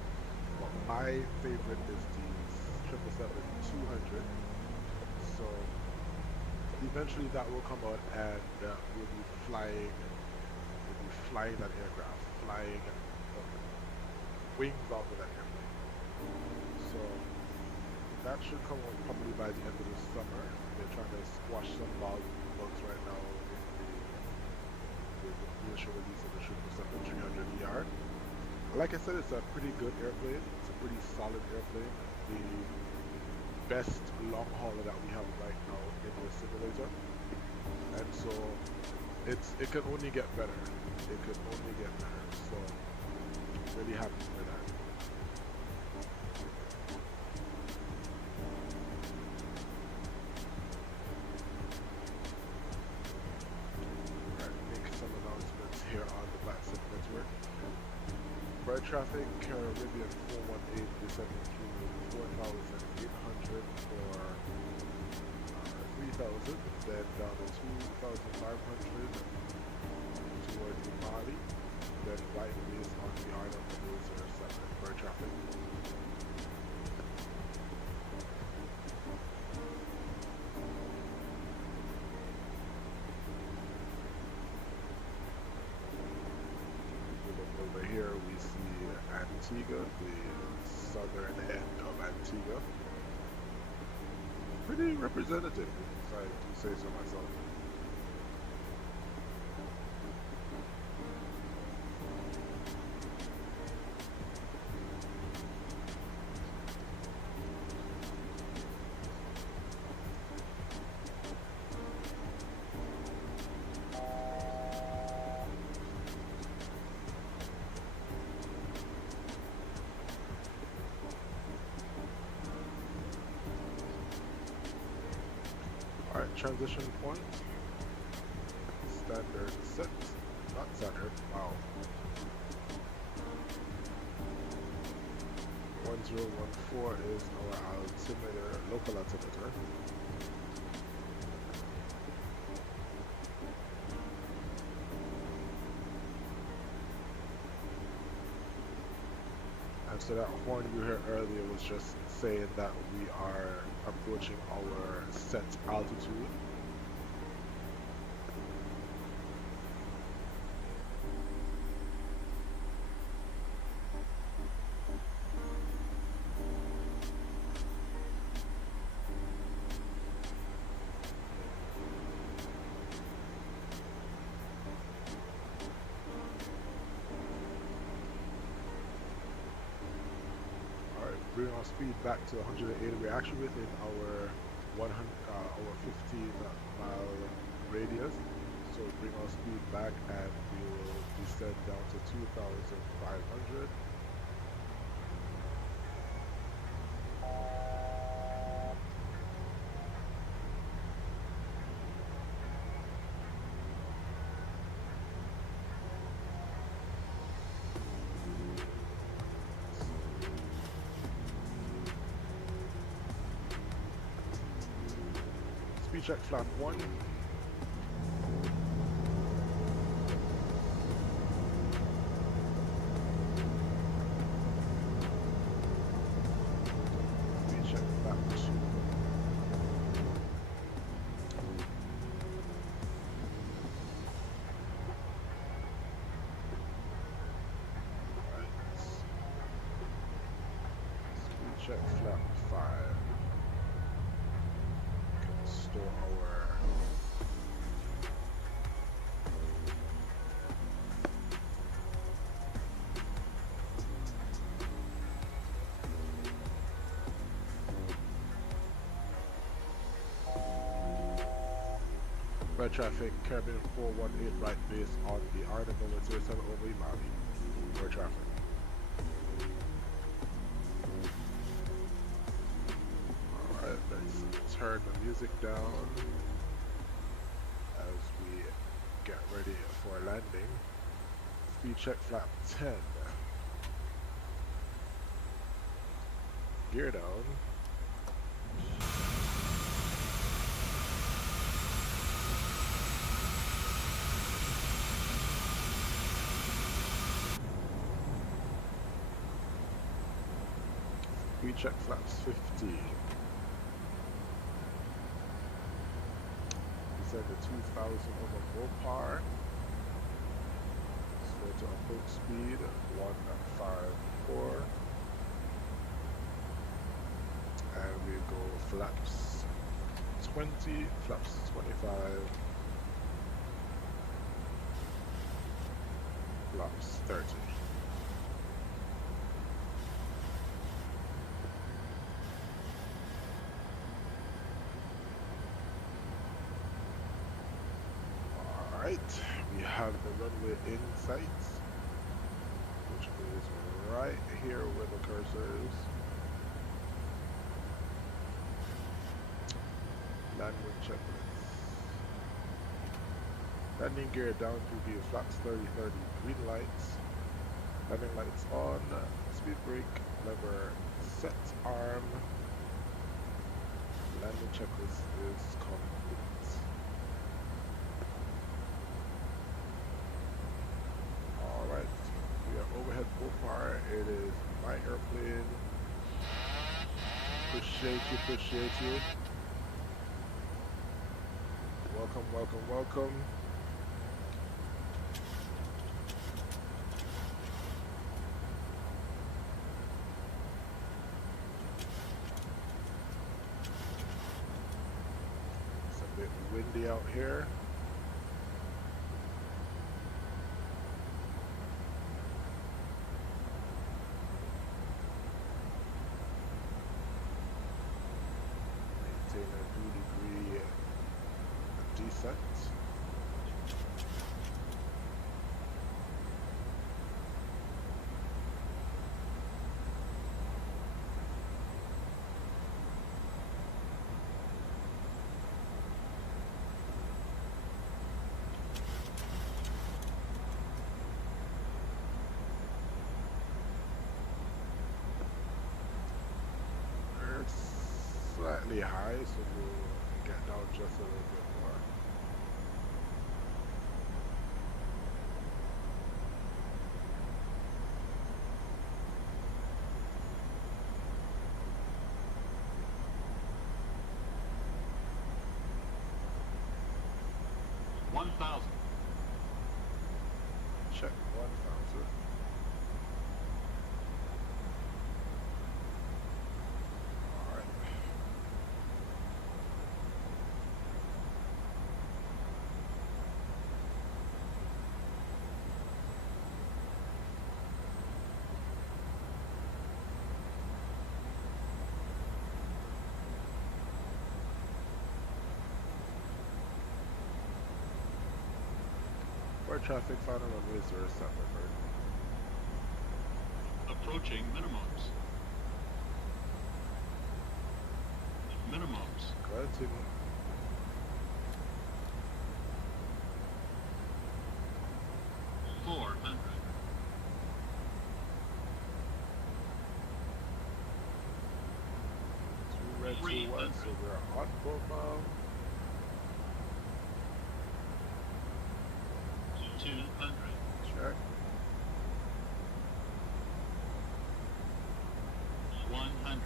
But my favorite is the 777-200. So eventually that will come out, and we'll be flying that aircraft, flying wings off of that airplane. So that should come out probably by the end of the summer. They're trying to squash some bugs right now with the initial release of the 777-300ER. Like I said, it's a pretty good airplane. It's a pretty solid airplane. The best long hauler that we have right now in the simulator, and so it can only get better. It could only get better. So really happy for that. Alright, make some announcements here on the Black Sip Network. Bird traffic, Caribbean 418 descending through 4,800 for 3,000, then down to 2,500 towards Mali, then right wheels on the island of 007 bird traffic. Over here we see Antigua, the southern end of Antigua. Pretty representative, if I do say so myself. Alright, transition point. Standard set. Not standard. Wow. 1014 is our altimeter, local altimeter. And so that horn you heard earlier was just saying that we are approaching our set altitude. Bring our speed back to 180. We're actually within our 15 mile radius. So bring our speed back and we will descend down to 2,500. Speed check flap 1. Speed check flap 2. Right. Speed check flap 5. Can store our red traffic, Caribbean 418 right base on the Arctic over 07 over Imali. Red traffic. Alright, let's turn the music down as we get ready for landing. Speed check flap 10. Gear down. Speed check flaps 50. Descend to 2,000 over Mopar. Slow to approach speed 154. And we go flaps 20, flaps 25, flaps 30. Alright, we have the runway in sight, which is right here where the cursor is. Landing checklist. Landing gear down to the flaps 30, 30, green lights. Landing lights on, speed brake, lever set, arm. Landing checklist is complete. Alright, we are overhead Mopar. It is my airplane. Appreciate you. Welcome, welcome, welcome. It's a bit windy out here. Maintain a 2-degree descent. It's slightly high, so we'll get down just a little bit more. Check 1,000. Alright. For traffic, final runway 07, Bird. Approaching minimums. Minimums. Continue. Red 2-1, so we're on profile. 200. Check. 100.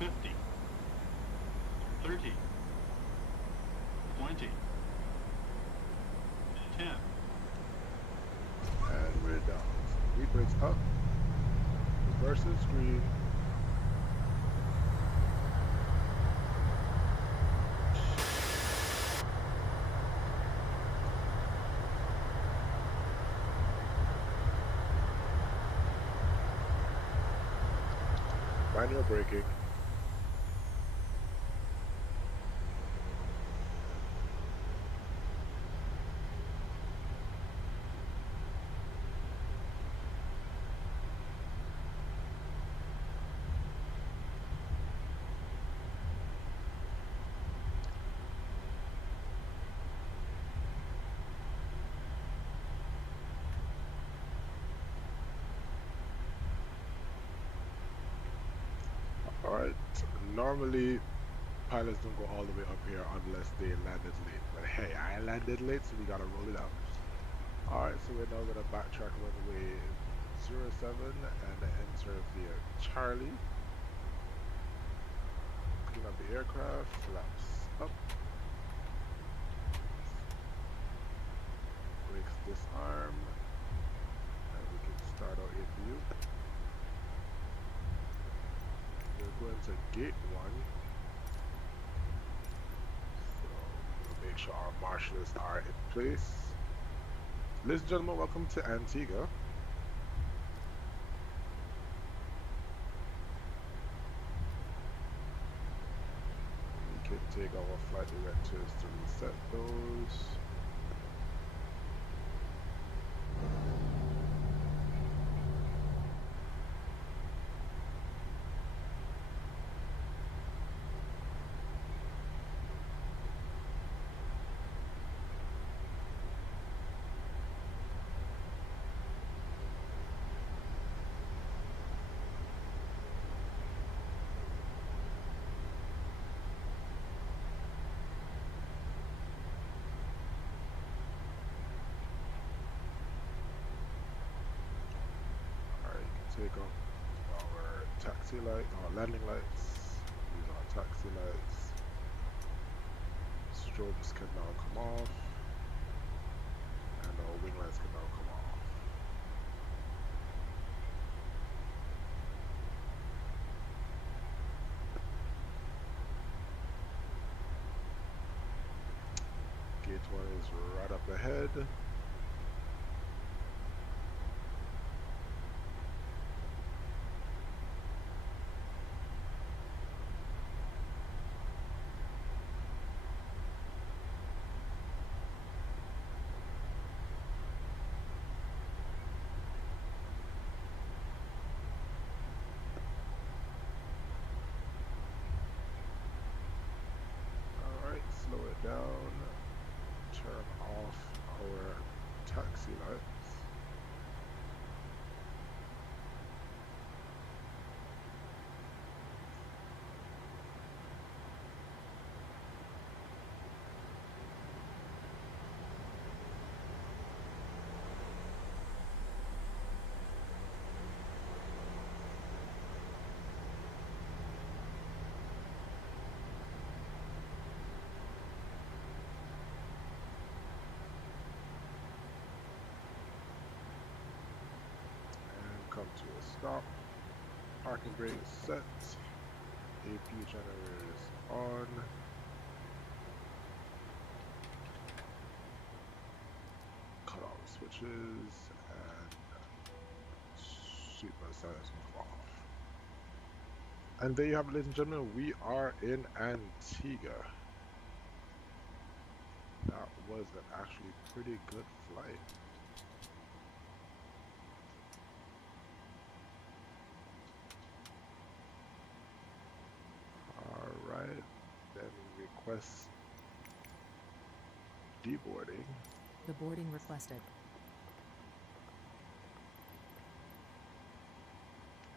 50. 30. 20. 10. And we're down. Speed brakes up. Reverses green. Manual braking. Alright, normally pilots don't go all the way up here unless they landed late. But hey, I landed late, so we gotta roll it out. Alright, so we're now gonna backtrack runway 07 and enter via Charlie. Clean up the aircraft, flaps up. Brakes disarm. And we can start our APU. We're going to gate 1. So we'll make sure our marshals are in place. Ladies and gentlemen, welcome to Antigua. We can take our flight directors to reset those. Take off our taxi light, our landing lights. These are taxi lights. Strobes can now come off, and our wing lights can now come off. Gate 1 is right up ahead. Slow it down, turn off our taxi lights. Come to a stop. Parking brake is set. APU generator is on. Cut all the switches and seatbelt signs off. And there you have it, ladies and gentlemen. We are in Antigua. was an actually pretty good flight. Alright, then request deboarding. The boarding requested.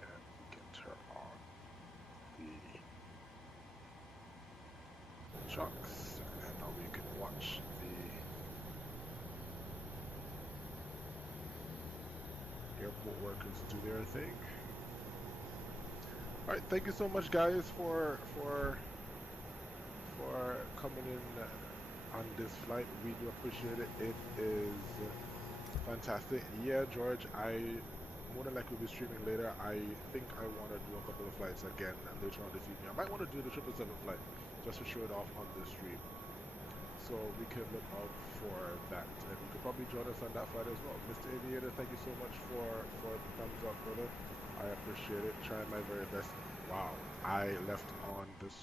And we can turn on the trucks, and now we can watch the airport workers do their thing. All right, thank you so much, guys, for coming in on this flight. We do appreciate it. It is fantastic. Yeah, George, I more than likely will be streaming later. I think I want to do a couple of flights again later on this evening. I might want to do the 777 flight just to show it off on the stream. So we can look out for that, and you could probably join us on that flight as well. Mr. Aviator, thank you so much for the thumbs up, brother. I appreciate it. Trying my very best. Wow, I left on the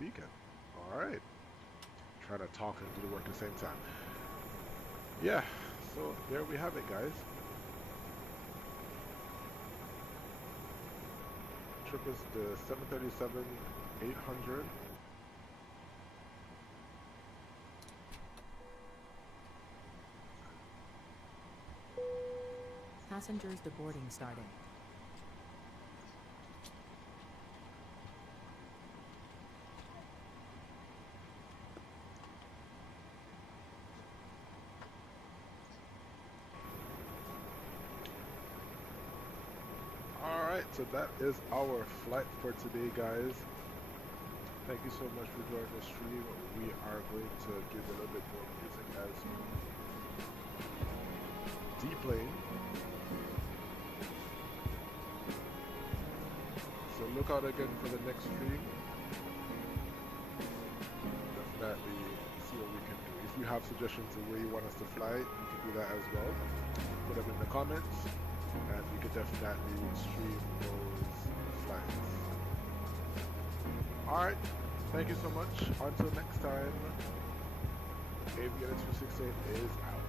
beacon. All right, trying to talk and do the work at the same time. Yeah, so there we have it, guys. Trip is the 737-800. Passengers deboarding starting. Alright, so that is our flight for today, guys. Thank you so much for joining the stream. We are going to give a little bit more music as we deplane. So look out again for the next stream. Definitely see what we can do. If you have suggestions of where you want us to fly, you can do that as well. Put them in the comments, and we could definitely stream those flights. Alright, thank you so much. Until next time, Aviator 268 is out.